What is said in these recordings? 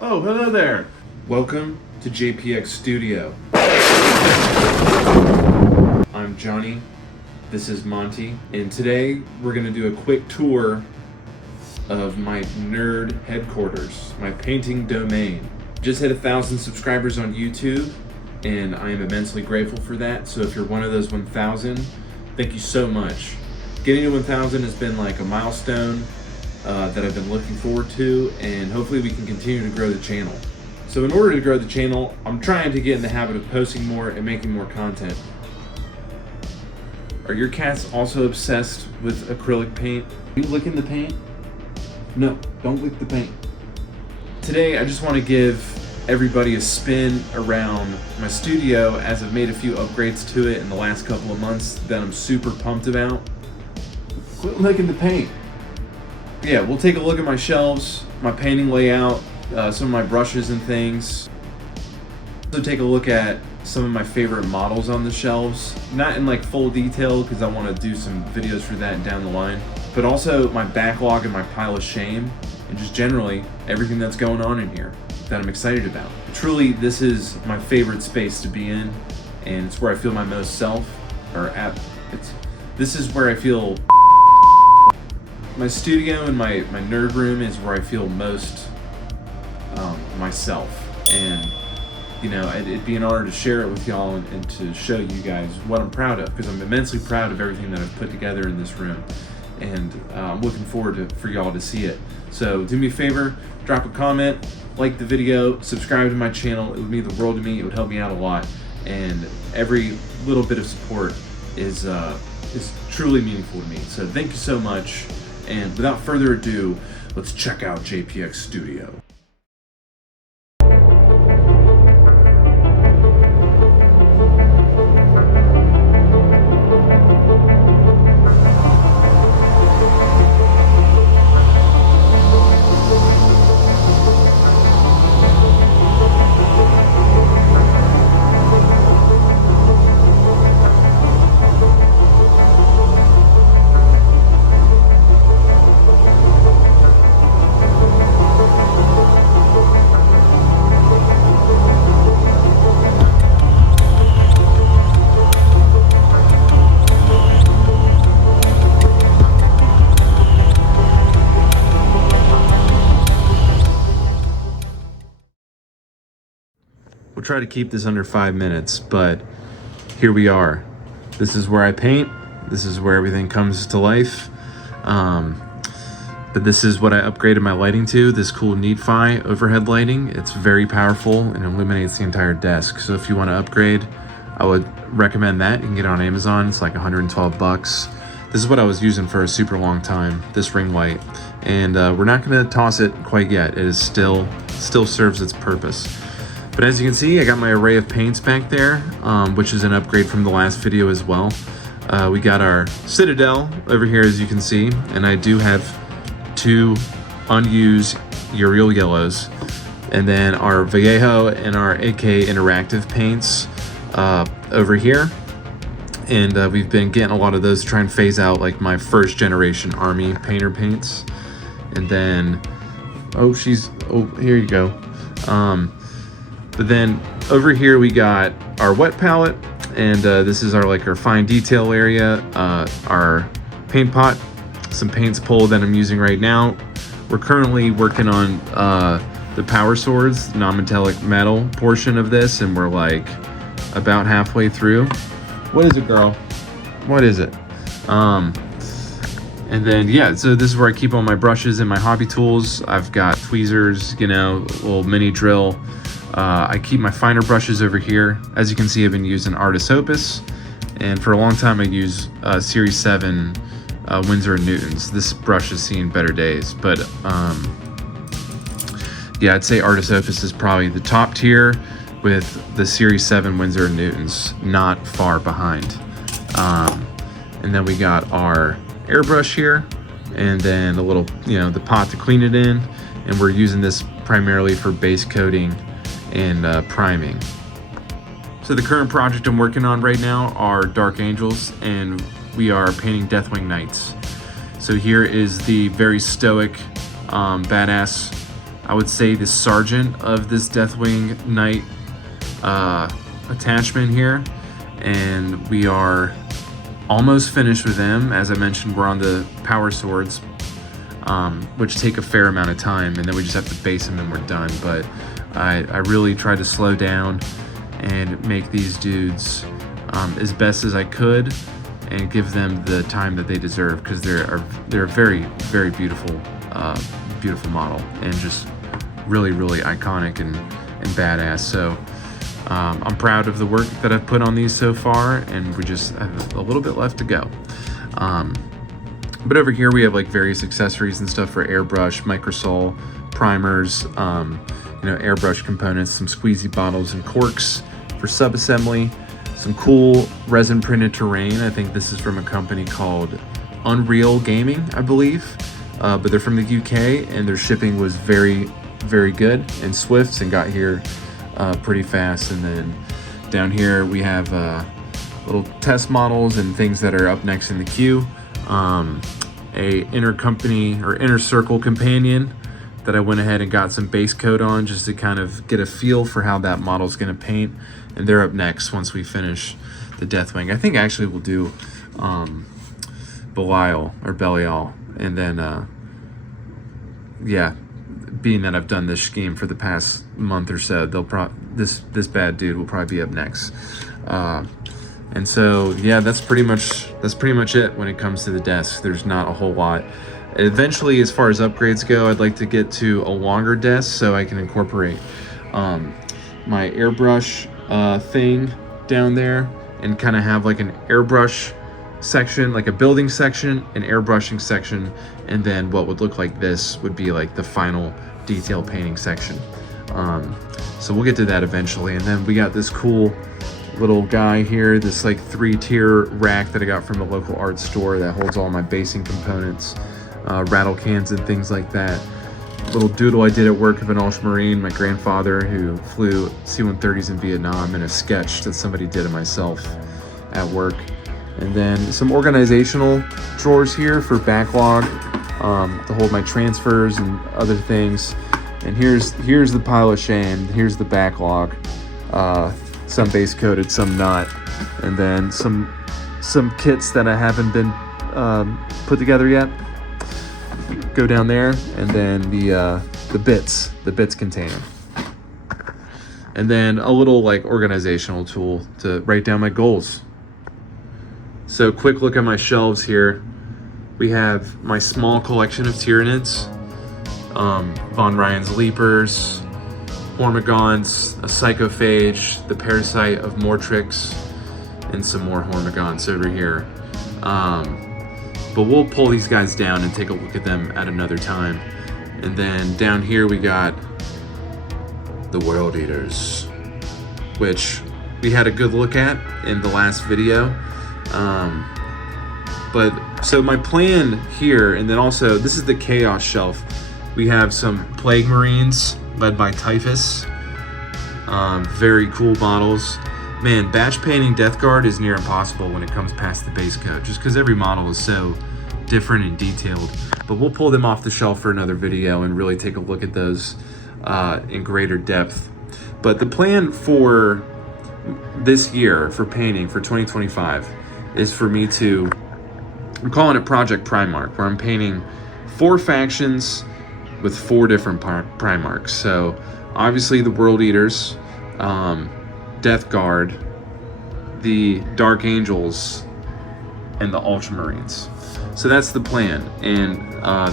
Oh, hello there. Welcome to JPX Studio. I'm Johnny, this is Monty, and today we're gonna do a quick tour of my nerd headquarters, my painting domain. Just hit 1,000 subscribers on YouTube, and I am immensely grateful for that. So if you're one of those 1,000, thank you so much. Getting to 1,000 has been like a milestone that I've been looking forward to, and hopefully we can continue to grow the channel. So in order to grow the channel, I'm trying to get in the habit of posting more and making more content. Are your cats also obsessed with acrylic paint? Are you licking the paint? No, don't lick the paint. Today I just want to give everybody a spin around my studio, as I've made a few upgrades to it in the last couple of months that I'm super pumped about. Quit licking the paint. Yeah, we'll take a look at my shelves, my painting layout, some of my brushes and things. Also take a look at some of my favorite models on the shelves. Not in like full detail because I want to do some videos for that down the line, but also my backlog and my pile of shame, and just generally everything that's going on in here that I'm excited about. Truly, this is my favorite space to be in, and it's where I feel my most self, this is where I feel. My studio and my nerd room is where I feel most myself, and you know, it'd be an honor to share it with y'all and to show you guys what I'm proud of, because I'm immensely proud of everything that I've put together in this room, and I'm looking forward for y'all to see it. So do me a favor, drop a comment, like the video, subscribe to my channel. It would mean the world to me. It would help me out a lot, and every little bit of support is truly meaningful to me. So thank you so much. And without further ado, let's check out JPX Studio. We'll try to keep this under 5 minutes, but here we are. This is where I paint. This is where everything comes to life. But this is what I upgraded my lighting to, this cool Neat-Fi overhead lighting. It's very powerful and illuminates the entire desk. So if you want to upgrade, I would recommend that. You can get it on Amazon. It's like 112 bucks. This is what I was using for a super long time, this ring light. And we're not gonna toss it quite yet. It is still serves its purpose. But as you can see, I got my array of paints back there, which is an upgrade from the last video as well. We got our Citadel over here, as you can see, and I do have 2 unused Uriel yellows, and then our Vallejo and our AK interactive paints over here. And we've been getting a lot of those to try and phase out like my first generation army painter paints. And then, here you go. But then over here we got our wet palette, and this is our fine detail area, our paint pot, some paints pulled that I'm using right now. We're currently working on the power swords, non-metallic metal portion of this, and we're like about halfway through. What is it, girl? What is it? And then, yeah, so this is where I keep all my brushes and my hobby tools. I've got tweezers, you know, a little mini drill. I keep my finer brushes over here. As you can see, I've been using Artis Opus, and for a long time I use Series 7 Winsor & Newtons. This brush has seen better days, but yeah, I'd say Artis Opus is probably the top tier, with the Series 7 Winsor & Newtons not far behind. And then we got our airbrush here, and then a little, you know, the pot to clean it in, and we're using this primarily for base coating and priming. So the current project I'm working on right now are Dark Angels, and we are painting Deathwing Knights. So here is the very stoic, badass, I would say the sergeant of this Deathwing Knight attachment here. And we are almost finished with them. As I mentioned, we're on the power swords, which take a fair amount of time, and then we just have to base them and we're done. But I really tried to slow down and make these dudes as best as I could and give them the time that they deserve, because they're a very, very beautiful beautiful model and just really, really iconic and badass. So I'm proud of the work that I've put on these so far, and we just have a little bit left to go. But over here we have like various accessories and stuff for airbrush, microsol, primers, airbrush components, some squeezy bottles and corks for sub-assembly, some cool resin printed terrain. I think this is from a company called Unreal Gaming, I believe, but they're from the UK, and their shipping was very, very good and swift and got here pretty fast. And then down here we have little test models and things that are up next in the queue. A intercompany or inner circle companion that I went ahead and got some base coat on just to kind of get a feel for how that model's going to paint, and they're up next once we finish the Deathwing. I think actually we'll do Belial, and then being that I've done this scheme for the past month or so, this bad dude will probably be up next. And so yeah, that's pretty much it when it comes to the desk. There's not a whole lot. Eventually, as far as upgrades go, I'd like to get to a longer desk so I can incorporate my airbrush thing down there and kind of have like an airbrush section, like a building section, an airbrushing section, and then what would look like this would be like the final detail painting section. So we'll get to that eventually. And then we got this cool little guy here, this like 3-tier rack that I got from a local art store that holds all my basing components, rattle cans and things like that. Little doodle I did at work of an Ultramarine, my grandfather who flew C-130s in Vietnam, and a sketch that somebody did of myself at work. And then some organizational drawers here for backlog, to hold my transfers and other things. And here's the pile of shame. Here's the backlog. Some base coated, some not. And then some kits that I haven't been put together yet go down there. And then the bits container. And then a little like organizational tool to write down my goals. So quick look at my shelves here. We have my small collection of Tyranids, Von Ryan's Leapers, Hormigons, a Psychophage, the Parasite of Mortrix, and some more Hormigons over here. But we'll pull these guys down and take a look at them at another time. And then down here we got the World Eaters, which we had a good look at in the last video. But so my plan here, and then also this is the Chaos shelf. We have some Plague Marines led by Typhus. Very cool models. Man, batch painting Death Guard is near impossible when it comes past the base coat, just because every model is so different and detailed. But we'll pull them off the shelf for another video and really take a look at those in greater depth. But the plan for this year for painting for 2025 is for me to, I'm calling it Project Primarch, where I'm painting 4 factions with 4 different Primarchs. So obviously the World Eaters, Death Guard, the Dark Angels, and the Ultramarines. So that's the plan, and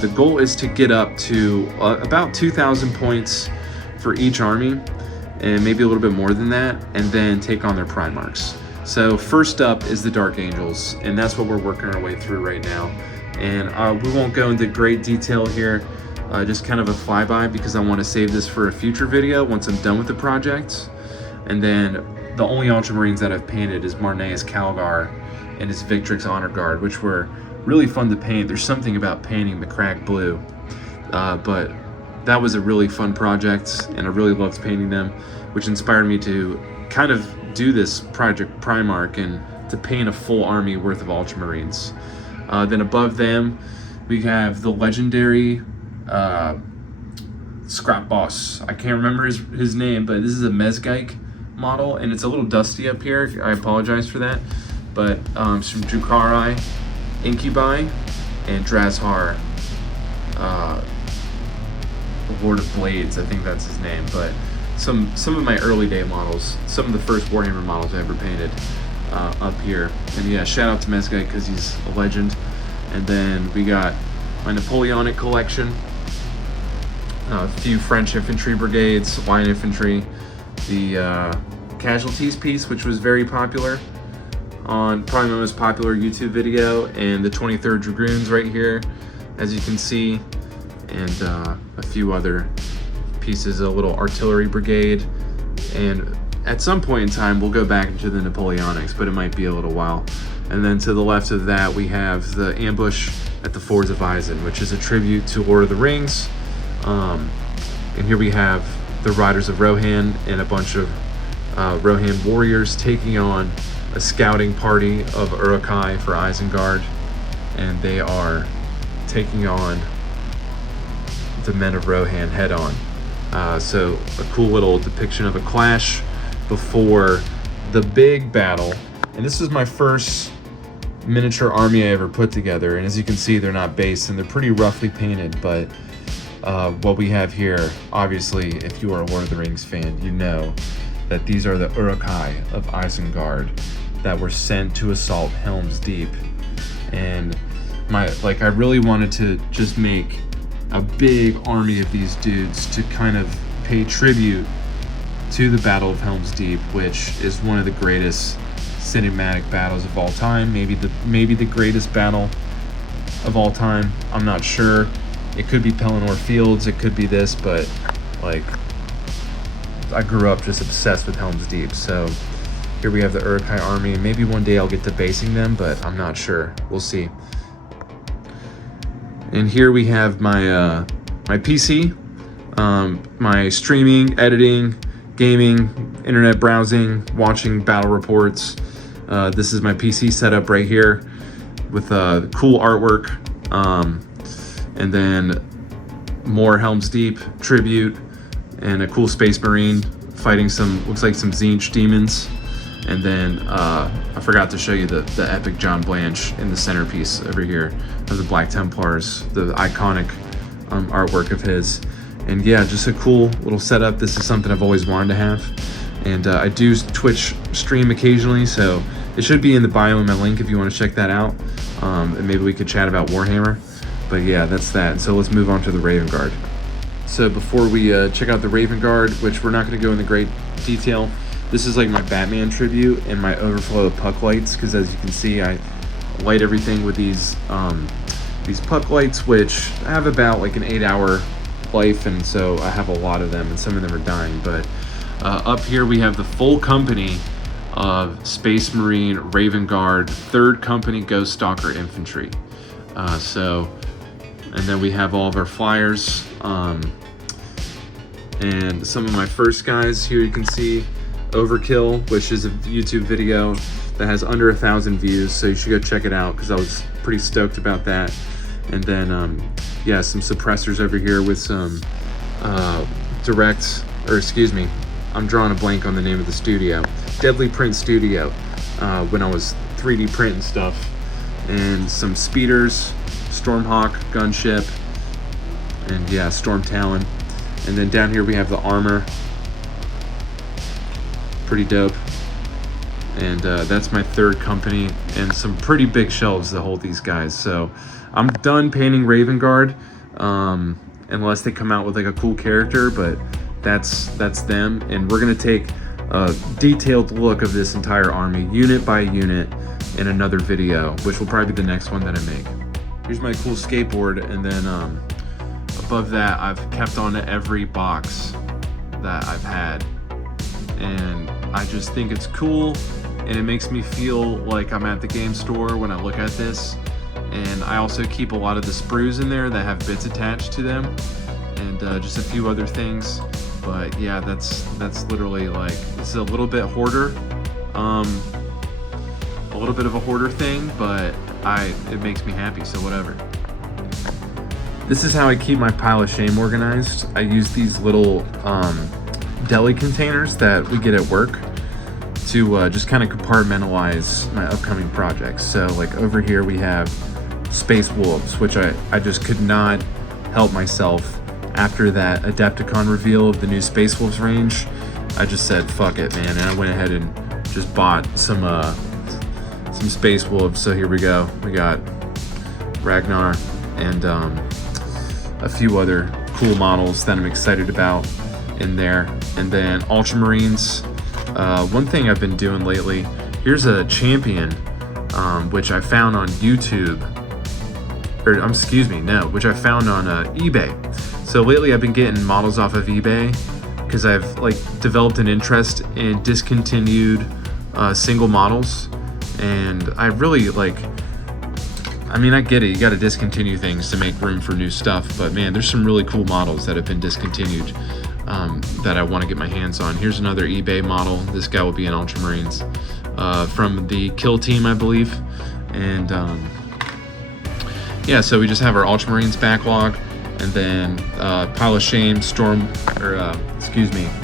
the goal is to get up to about 2,000 points for each army, and maybe a little bit more than that, and then take on their Primarchs. So first up is the Dark Angels, and that's what we're working our way through right now. And we won't go into great detail here, just kind of a flyby, because I want to save this for a future video once I'm done with the project. And then the only Ultramarines that I've painted is Marneus Calgar and his Victrix Honor Guard, which were really fun to paint. There's something about painting the cracked blue, but that was a really fun project, and I really loved painting them, which inspired me to kind of do this Project Primarch and to paint a full army worth of Ultramarines. Then above them, we have the legendary Scrap Boss. I can't remember his name, but this is a Mezgeik model, and it's a little dusty up here. I apologize for that. But some Drukhari, Incubi, and Drazhar, Lord of Blades, I think that's his name. But some of my early day models, some of the first Warhammer models I ever painted up here. And yeah, shout out to Mezgeik because he's a legend. And then we got my Napoleonic collection, a few French infantry brigades, line infantry, the casualties piece, which was very popular on probably my most popular YouTube video, and the 23rd Dragoons right here, as you can see, and a few other pieces, a little artillery brigade, and at some point in time we'll go back into the Napoleonics, but it might be a little while. And then to the left of that we have the ambush at the Fords of Isen, which is a tribute to Lord of the Rings. And here we have the Riders of Rohan and a bunch of Rohan warriors taking on a scouting party of Uruk-hai for Isengard, and they are taking on the men of Rohan head on. So a cool little depiction of a clash before the big battle. And this is my first miniature army I ever put together, and as you can see, they're not based and they're pretty roughly painted, but what we have here, obviously, if you are a Lord of the Rings fan, you know that these are the Uruk-hai of Isengard that were sent to assault Helm's Deep. And I really wanted to just make a big army of these dudes to kind of pay tribute to the Battle of Helm's Deep, which is one of the greatest cinematic battles of all time, maybe the greatest battle of all time. I'm not sure. It could be Pelennor Fields, it could be this, but like, I grew up just obsessed with Helm's Deep. So here we have the Uruk-hai army. Maybe one day I'll get to basing them, but I'm not sure. We'll see. And here we have my my PC, my streaming, editing, gaming, internet browsing, watching battle reports. This is my PC setup right here with cool artwork, and then more Helm's Deep tribute, and a cool Space Marine fighting some, looks like some Tzeentch demons. And then I forgot to show you the epic John Blanche in the centerpiece over here of the Black Templars, the iconic artwork of his. And yeah, just a cool little setup. This is something I've always wanted to have. And I do Twitch stream occasionally, so it should be in the bio in my link if you want to check that out. And maybe we could chat about Warhammer. But yeah, that's that. So let's move on to the Raven Guard. So before we check out the Raven Guard, which we're not going to go into great detail, this is like my Batman tribute and my overflow of puck lights, because as you can see, I light everything with these puck lights, which have about like an 8-hour life, and so I have a lot of them, and some of them are dying. But up here we have the full company of Space Marine Raven Guard 3rd Company Ghost Stalker Infantry. And then we have all of our flyers, and some of my first guys. Here you can see Overkill, which is a YouTube video that has under 1,000 views, so you should go check it out because I was pretty stoked about that. And then yeah, some suppressors over here with some I'm drawing a blank on the name of the studio, Deadly Print Studio, when I was 3D printing stuff. And some speeders, Stormhawk gunship, and yeah, Storm Talon. And then down here we have the armor, pretty dope. And that's my 3rd company, and some pretty big shelves that hold these guys. So I'm done painting Raven Guard, unless they come out with like a cool character, but that's them. And we're gonna take a detailed look of this entire army, unit by unit, in another video, which will probably be the next one that I make. Here's my cool skateboard, and then above that I've kept on to every box that I've had, and I just think it's cool, and it makes me feel like I'm at the game store when I look at this. And I also keep a lot of the sprues in there that have bits attached to them, and just a few other things. But yeah, that's literally like, it's a little bit hoarder, a little bit of a hoarder thing, but it makes me happy, so whatever. This is how I keep my pile of shame organized. I use these little deli containers that we get at work to just kind of compartmentalize my upcoming projects. So like over here we have Space Wolves, which I just could not help myself after that Adepticon reveal of the new Space Wolves range. I just said, fuck it, man. And I went ahead and just bought some Space Wolves. So here we go. We got Ragnar and a few other cool models that I'm excited about in there. And then Ultramarines. One thing I've been doing lately, here's a champion, which I found on YouTube, which I found on eBay. So lately I've been getting models off of eBay because I've like developed an interest in discontinued single models, and I really like, I mean, I get it, you got to discontinue things to make room for new stuff, but man, there's some really cool models that have been discontinued that I want to get my hands on. Here's another eBay model. This guy will be in Ultramarines from the Kill Team, I believe. And yeah, so we just have our Ultramarines backlog, and then Pile of Shame,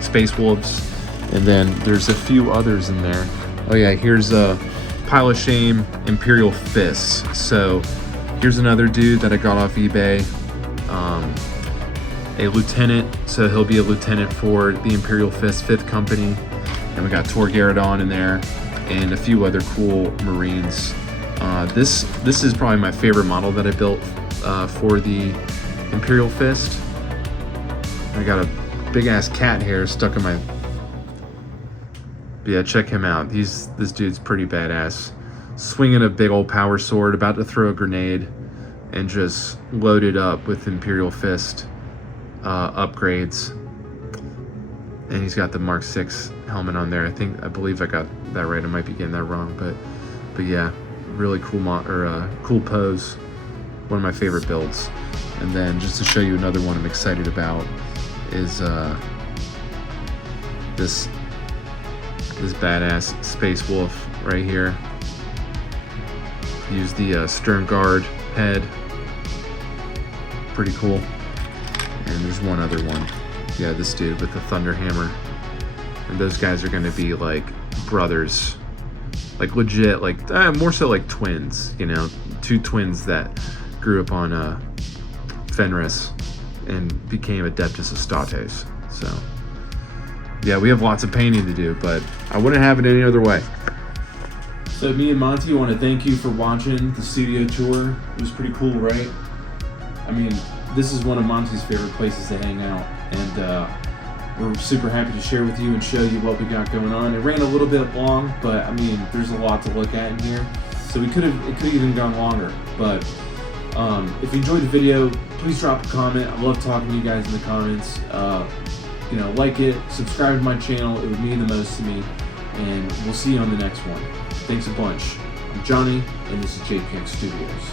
Space Wolves, and then there's a few others in there. Oh yeah, here's a Pile of Shame, Imperial Fists. So here's another dude that I got off eBay. A lieutenant, so he'll be a lieutenant for the Imperial Fist 5th Company. And we got Tor Garadon in there, and a few other cool Marines. This is probably my favorite model that I built for the Imperial Fist. I got a big ass cat hair stuck in my. But yeah, check him out. This dude's pretty badass. Swinging a big old power sword, about to throw a grenade, and just loaded up with Imperial Fist upgrades. And he's got the Mark 6 helmet on there. I believe I got that right. I might be getting that wrong, but yeah, really cool cool pose. One of my favorite builds. And then just to show you another one I'm excited about is this badass Space Wolf right here. Use the Stern Guard head. Pretty cool. And there's one other one. Yeah, this dude with the Thunder Hammer. And those guys are gonna be like brothers. Like legit, like more so like twins, you know? Two twins that grew up on Fenris and became Adeptus Astartes. So yeah, we have lots of painting to do, but I wouldn't have it any other way. So me and Monty want to thank you for watching the studio tour. It was pretty cool, right? I mean, this is one of Monty's favorite places to hang out, and we're super happy to share with you and show you what we got going on. It ran a little bit long, but I mean, there's a lot to look at in here, so it could have even gone longer. But if you enjoyed the video, please drop a comment. I love talking to you guys in the comments. Like it, subscribe to my channel. It would mean the most to me, and we'll see you on the next one. Thanks a bunch. I'm Johnny, and this is JPX Studios.